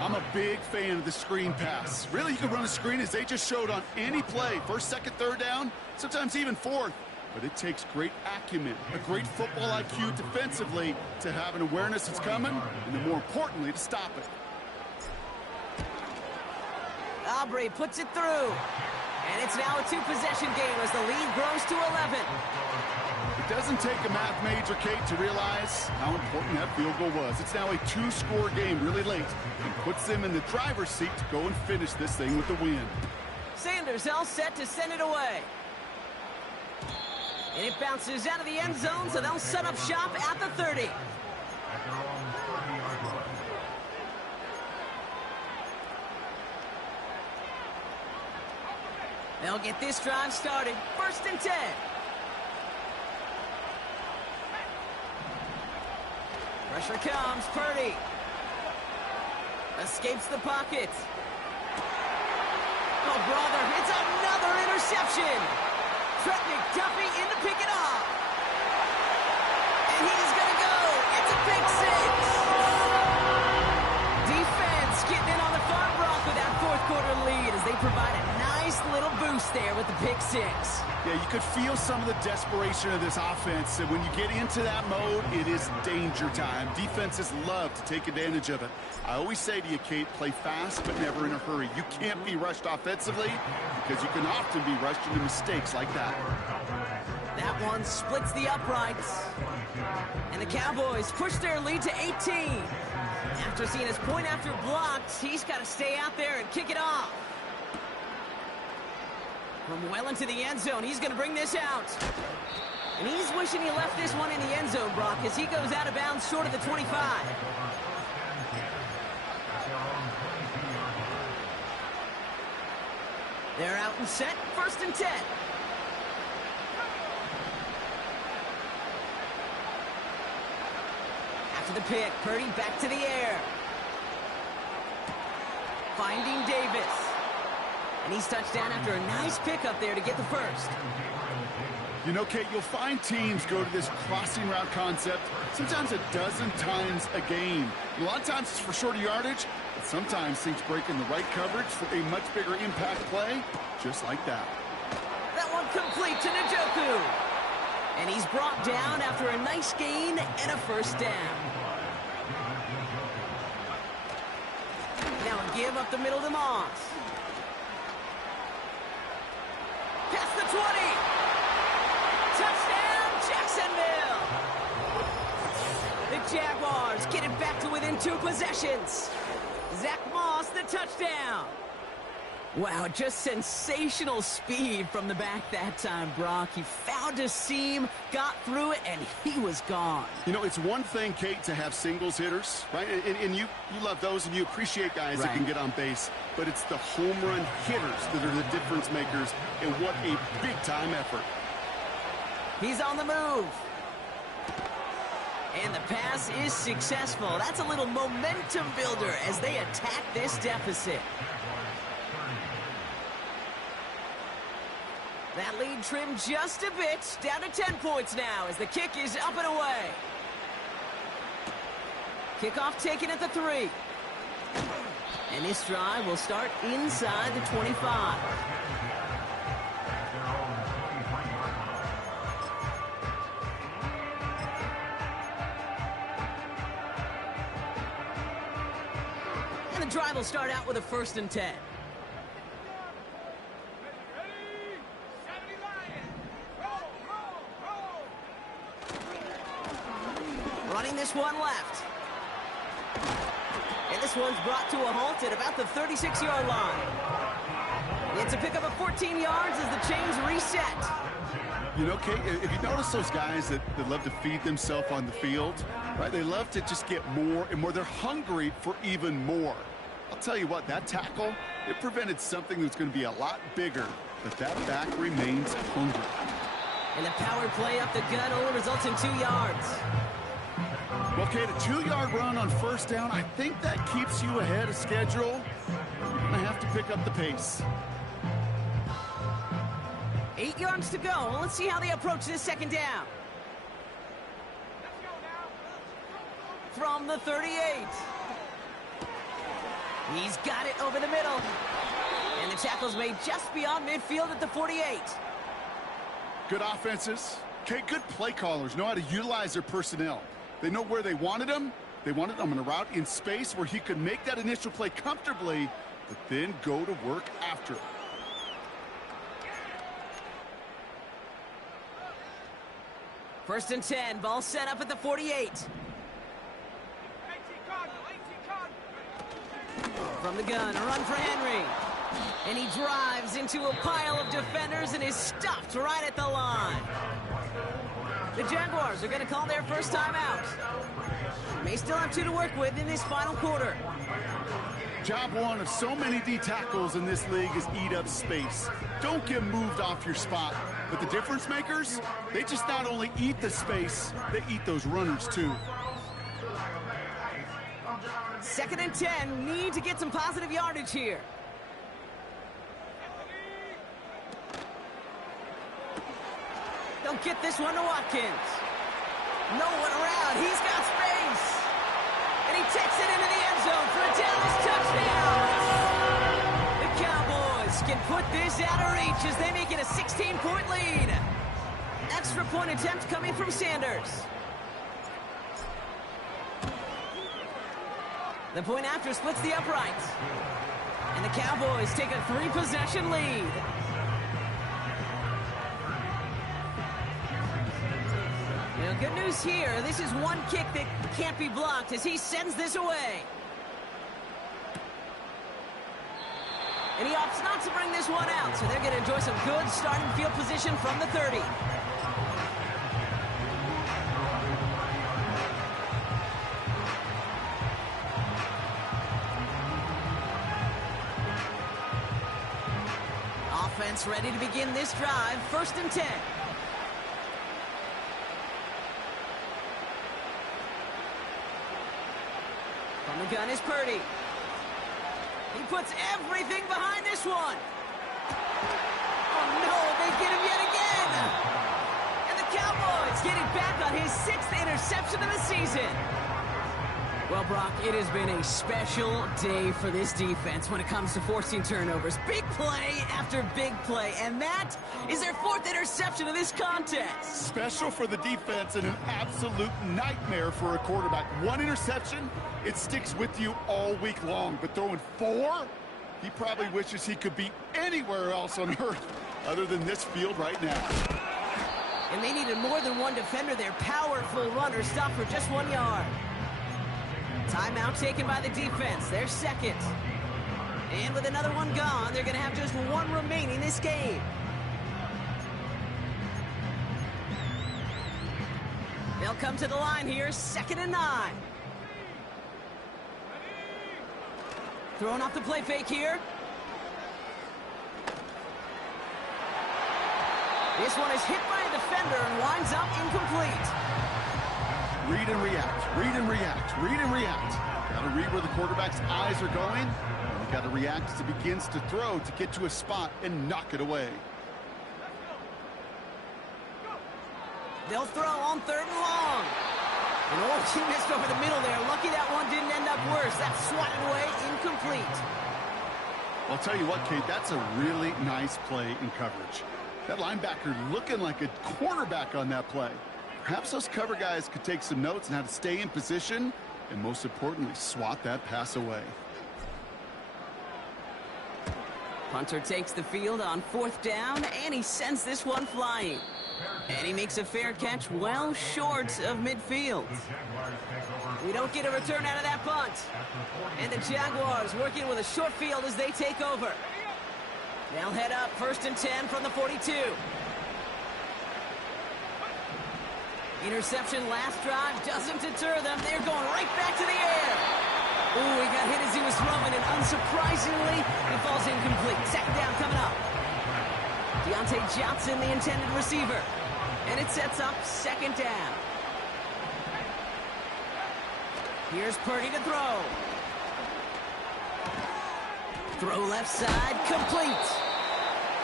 I'm a big fan of the screen pass. Really, you can run a screen as they just showed on any play. 1st, 2nd, 3rd down, sometimes even 4th. But it takes great acumen, a great football IQ defensively to have an awareness it's coming, and then more importantly, to stop it. Aubrey puts it through. And it's now a 2-possession game as the lead grows to 11. It doesn't take a math major, Kate, to realize how important that field goal was. It's now a 2-score game really late and puts them in the driver's seat to go and finish this thing with the win. Sanders all set to send it away. And it bounces out of the end zone, so they'll set up shop at the 30. They'll get this drive started. 1st and 10. Pressure comes. Purdy escapes the pocket. Oh, brother, it's another interception. Trent McDuffie in to pick it off. And he's going to go. It's a pick 6. Defense getting in on the farm block with that 4th quarter lead as they provide a nice little boost there with the pick 6. Yeah, you could feel some of the desperation of this offense. And when you get into that mode, it is danger time. Defenses love to take advantage of it. I always say to you, Kate, play fast but never in a hurry. You can't be rushed offensively because you can often be rushed into mistakes like that. That one splits the uprights. And the Cowboys push their lead to 18. After seeing his point after blocked, he's got to stay out there and kick it off. From well into the end zone, he's going to bring this out. And he's wishing he left this one in the end zone, Brock, as he goes out of bounds short of the 25. They're out and set, 1st and 10. After the pick, Purdy back to the air. Finding Davis. And he's touched down after a nice pickup there to get the first. You know, Kate, you'll find teams go to this crossing route concept sometimes a dozen times a game. A lot of times it's for shorter yardage, but sometimes things break in the right coverage for a much bigger impact play, just like that. That one complete to Njoku. And he's brought down after a nice gain and a first down. Now a give up the middle to Moss. Past the 20. Touchdown, Jacksonville. The Jaguars get it back to within 2 possessions. Zach Moss, the touchdown. Wow, just sensational speed from the back that time, Brock. He found a seam, got through it, and he was gone. You know, it's one thing, Kate, to have singles hitters, right? And you love those, and you appreciate guys that can get on base. But it's the home run hitters that are the difference makers, and what a big-time effort. He's on the move. And the pass is successful. That's a little momentum builder as they attack this deficit. That lead trimmed just a bit, down to 10 points now as the kick is up and away. Kickoff taken at the 3. And this drive will start inside the 25. And the drive will start out with a 1st and 10. Running this one left. And this one's brought to a halt at about the 36-yard line. It's a pickup of 14 yards as the chains reset. You know, Kate, if you notice those guys that love to feed themselves on the field, right? They love to just get more and more. They're hungry for even more. I'll tell you what, that tackle, it prevented something that's going to be a lot bigger, but that back remains hungry. And the power play up the gut only results in 2 yards. Well, Kate, a 2-yard run on 1st down, I think that keeps you ahead of schedule. You're going to have to pick up the pace. 8 yards to go. Let's see how they approach this 2nd down. From the 38. He's got it over the middle. And the tackle's made just beyond midfield at the 48. Good offenses. Okay, good play callers know how to utilize their personnel. They know where they wanted him. They wanted him on a route in space where he could make that initial play comfortably, but then go to work after. 1st and 10. Ball set up at the 48. From the gun, a run for Henry. And he drives into a pile of defenders and is stopped right at the line. The Jaguars are going to call their first timeout. May still have 2 to work with in this final quarter. Job one of so many D tackles in this league is eat up space. Don't get moved off your spot. But the difference makers, they just not only eat the space, they eat those runners too. 2nd and 10. Need to get some positive yardage here. They'll get this one to Watkins. No one around. He's got space. And he takes it into the end zone for a Dallas touchdown. The Cowboys can put this out of reach as they make it a 16-point lead. Extra point attempt coming from Sanders. The point after splits the uprights. And the Cowboys take a 3-possession lead. Good news here. This is one kick that can't be blocked as he sends this away. And he opts not to bring this one out, so they're going to enjoy some good starting field position from the 30. Offense ready to begin this drive. 1st and 10. From the gun is Purdy. He puts everything behind this one. Oh, no, they get him yet again. And the Cowboys get it back on his 6th interception of the season. Well, Brock, it has been a special day for this defense when it comes to forcing turnovers. Big play after big play, and that is their 4th interception of this contest. Special for the defense and an absolute nightmare for a quarterback. 1 interception, it sticks with you all week long, but throwing 4, he probably wishes he could be anywhere else on earth other than this field right now. And they needed more than one defender. Their powerful runner stopped for just 1 yard. Timeout taken by the defense, their 2nd. And with another one gone, they're going to have just 1 remaining this game. They'll come to the line here, 2nd and 9. Throwing off the play fake here. This one is hit by a defender and winds up incomplete. Read and react, read and react, read and react. Got to read where the quarterback's eyes are going, and you got to react as he begins to throw to get to a spot and knock it away. They'll throw on 3rd and long. And oh, he missed over the middle there. Lucky that one didn't end up worse. That's swatted away, incomplete. I'll tell you what, Kate, that's a really nice play in coverage. That linebacker looking like a quarterback on that play. Perhaps those cover guys could take some notes on how to stay in position and, most importantly, swat that pass away. Punter takes the field on 4th down, and he sends this one flying. And he makes a fair catch well short of midfield. We don't get a return out of that punt. And the Jaguars working with a short field as they take over. They'll head up 1st and 10 from the 42. Interception last drive doesn't deter them. They're going right back to the air. Ooh, he got hit as he was throwing, and unsurprisingly, he falls incomplete. 2nd down coming up. Deontay Johnson, the intended receiver. And it sets up 2nd down. Here's Purdy to throw. Throw left side, complete.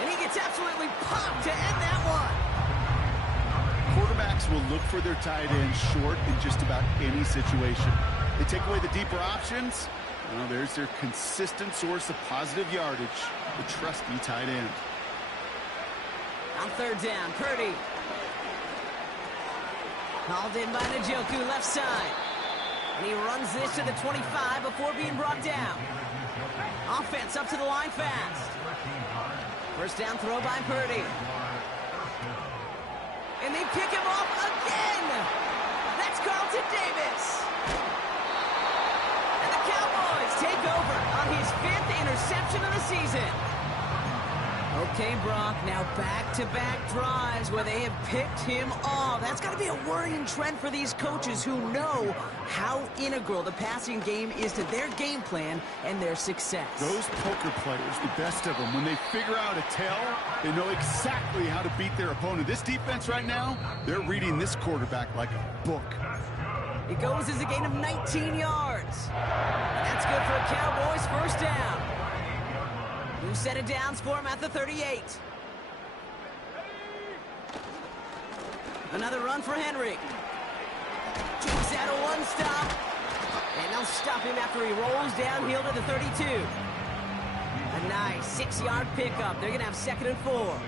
And he gets absolutely popped to end that one. Quarterbacks will look for their tight end short in just about any situation. They take away the deeper options. Well, there's their consistent source of positive yardage, the trusty tight end. On 3rd down, Purdy. Hauled in by Njoku, left side. And he runs this to the 25 before being brought down. Offense up to the line fast. 1st down throw by Purdy. And they pick him off again. That's Carlton Davis. And the Cowboys take over on his 5th interception of the season. Okay, Brock, now back-to-back drives where they have picked him off. That's got to be a worrying trend for these coaches who know how integral the passing game is to their game plan and their success. Those poker players, the best of them, when they figure out a tell, they know exactly how to beat their opponent. This defense right now, they're reading this quarterback like a book. It goes as a gain of 19 yards. And that's good for a Cowboys 1st down. New set of downs for him at the 38. Another run for Henry. Takes out a 1-stop. And they'll stop him after he rolls downhill to the 32. A nice 6-yard pickup. They're going to have 2nd and 4.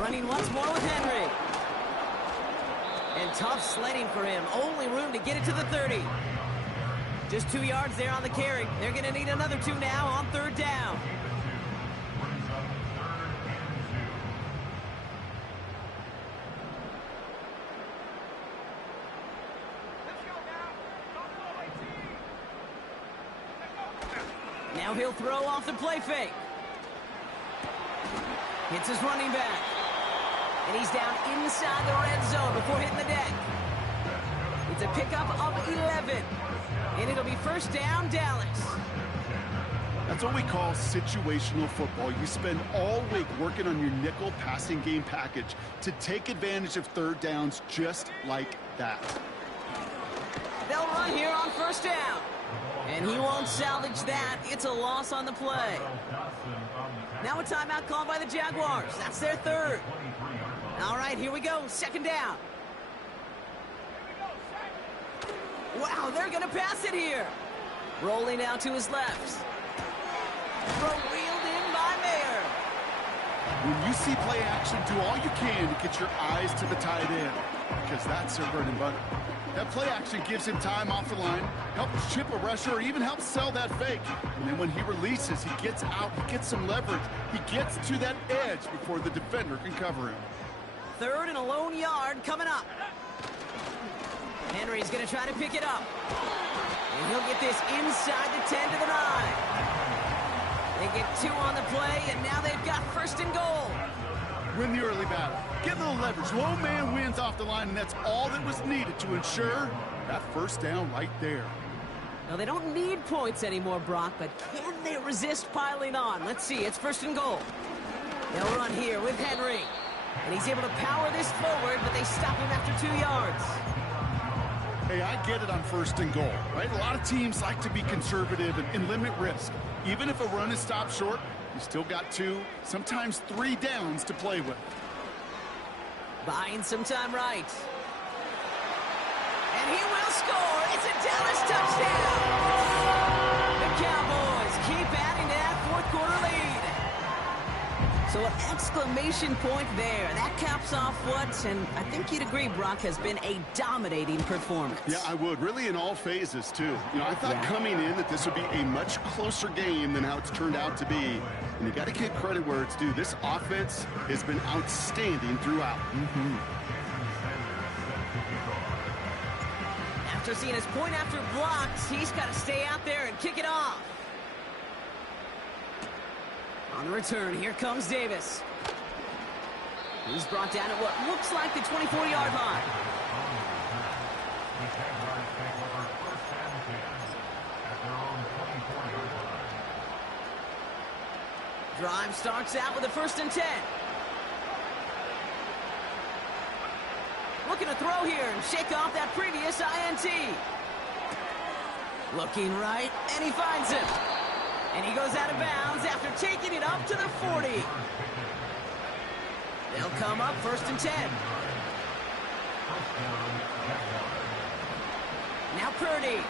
Running once more with Henry. And tough sledding for him. Only room to get it to the 30. Just 2 yards there on the carry. They're going to need another 2 now on 3rd down. Now he'll throw off the play fake. Hits his running back. And he's down inside the red zone before hitting the deck. It's a pickup of 11. And it'll be 1st down, Dallas. That's what we call situational football. You spend all week working on your nickel passing game package to take advantage of 3rd downs just like that. They'll run here on 1st down. And he won't salvage that. It's a loss on the play. Now a timeout called by the Jaguars. That's their third. All right, here we go. Second down. Wow, they're going to pass it here. Rolling out to his left. Throw reeled in by Mayer. When you see play action, do all you can to get your eyes to the tight end, because that's their bread and butter. That play action gives him time off the line, helps chip a rusher, or even helps sell that fake. And then when he releases, he gets out, he gets some leverage. He gets to that edge before the defender can cover him. Third and a lone yard coming up. Henry's going to try to pick it up. And he'll get this inside the 10 to the 9. They get 2 on the play, and now they've got first and goal. Win the early battle. Get a little leverage. Low man wins off the line, and that's all that was needed to ensure that first down right there. Now, they don't need points anymore, Brock, but can they resist piling on? Let's see. It's first and goal. They'll run here with Henry. And he's able to power this forward, but they stop him after 2 yards. Hey, I get it on first and goal, right? A lot of teams like to be conservative and limit risk. Even if a run is stopped short, you still got 2, sometimes 3 downs to play with. Buying some time right. And he will score. It's a Dallas touchdown. The Cowboys keep adding to that fourth quarter lead. So an exclamation point there. That caps off what, and I think you'd agree, Brock, has been a dominating performance. Yeah, I would. Really in all phases, too. You know, I thought coming in that this would be a much closer game than how it's turned out to be. And you got to give credit where it's due. This offense has been outstanding throughout. After seeing his point after blocks, he's got to stay out there and kick it off. On the return, here comes Davis. He's brought down at what looks like the 24-yard line. Drive starts out with a first and 10. Looking to throw here and shake off that previous INT. Looking right, and he finds him. And he goes out of bounds after taking it up to the 40. They'll come up first and 10. Now Purdy.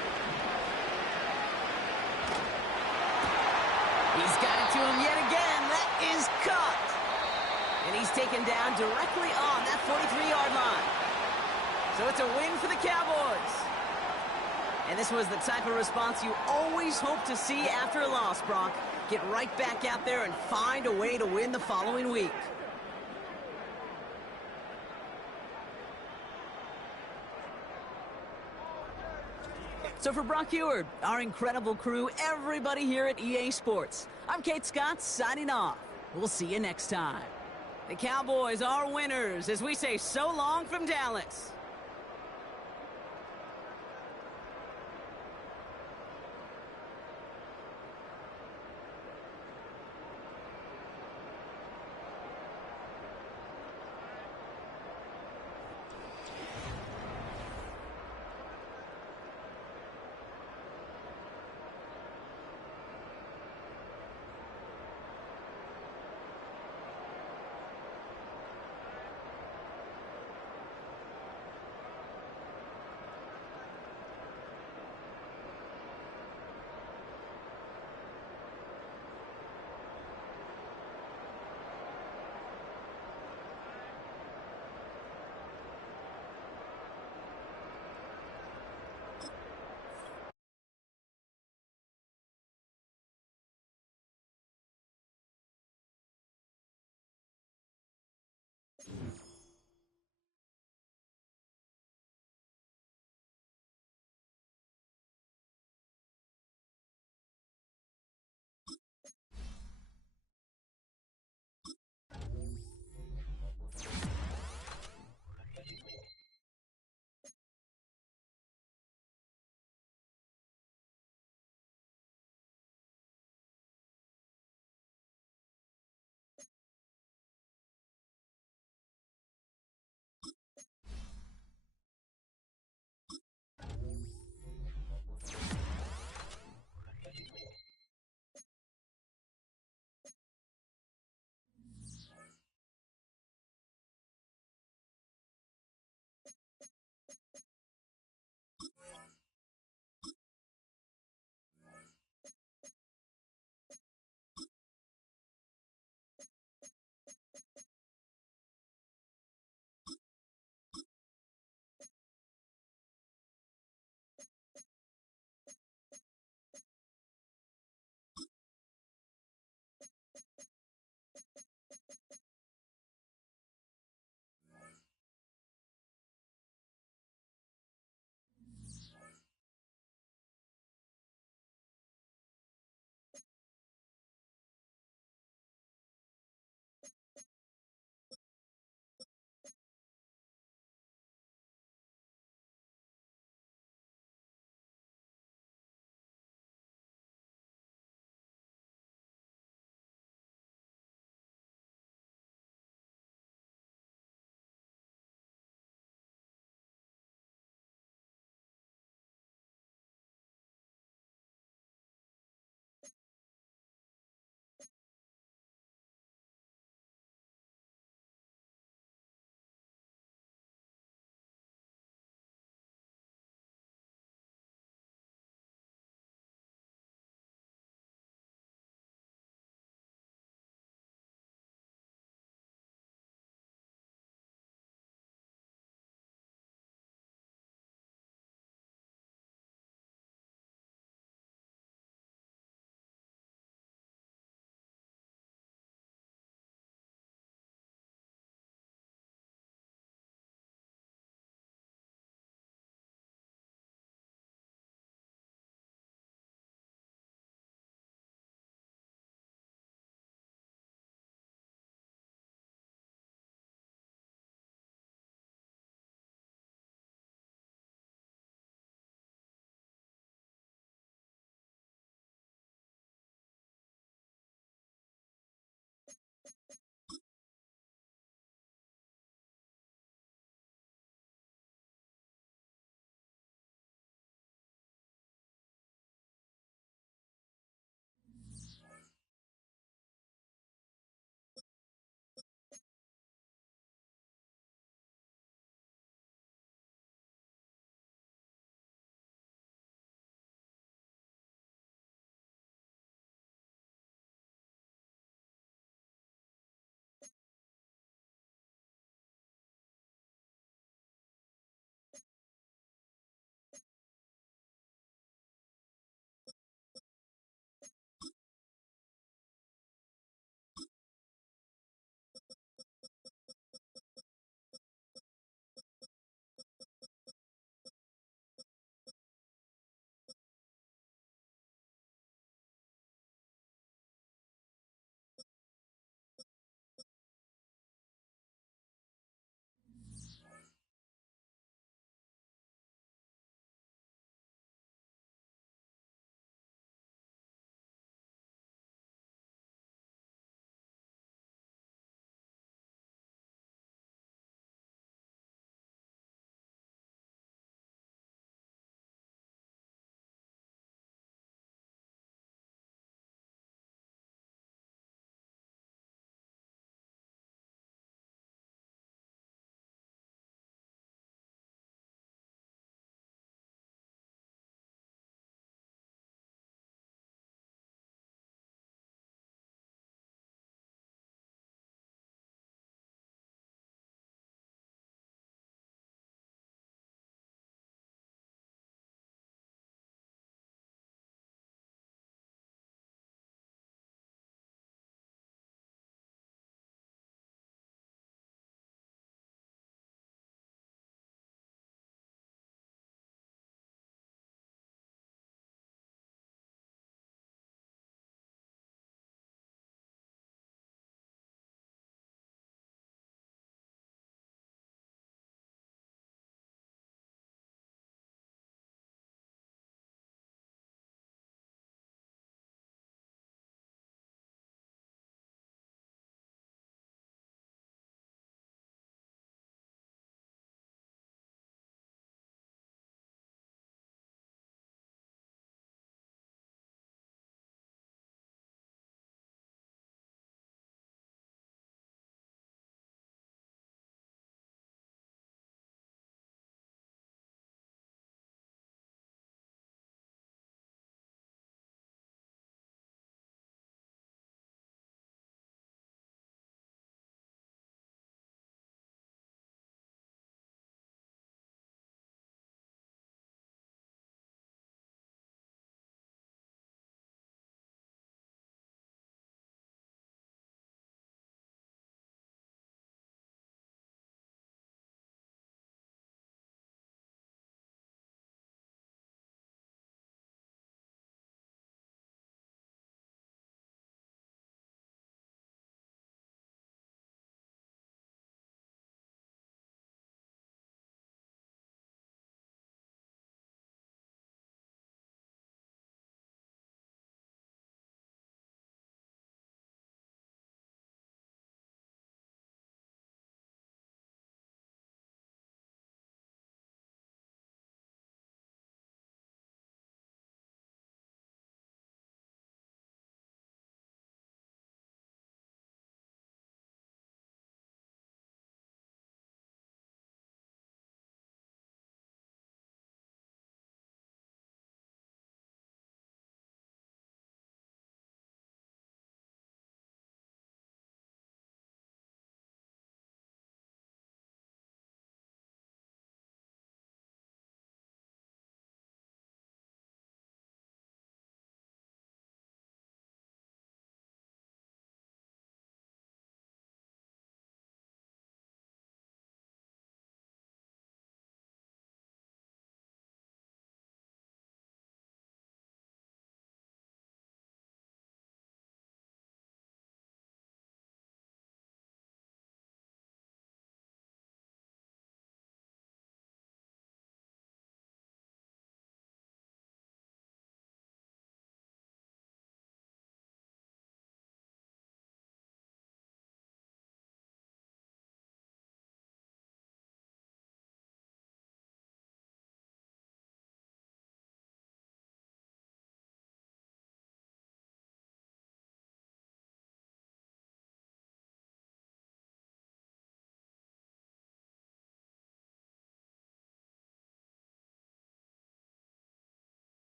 He's got it to him yet again. That is cut. And he's taken down directly on that 43-yard line. So it's a win for the Cowboys. And this was the type of response you always hope to see after a loss, Brock. Get right back out there and find a way to win the following week. So for Brock Heward, our incredible crew, everybody here at EA Sports, I'm Kate Scott signing off. We'll see you next time. The Cowboys are winners as we say so long from Dallas.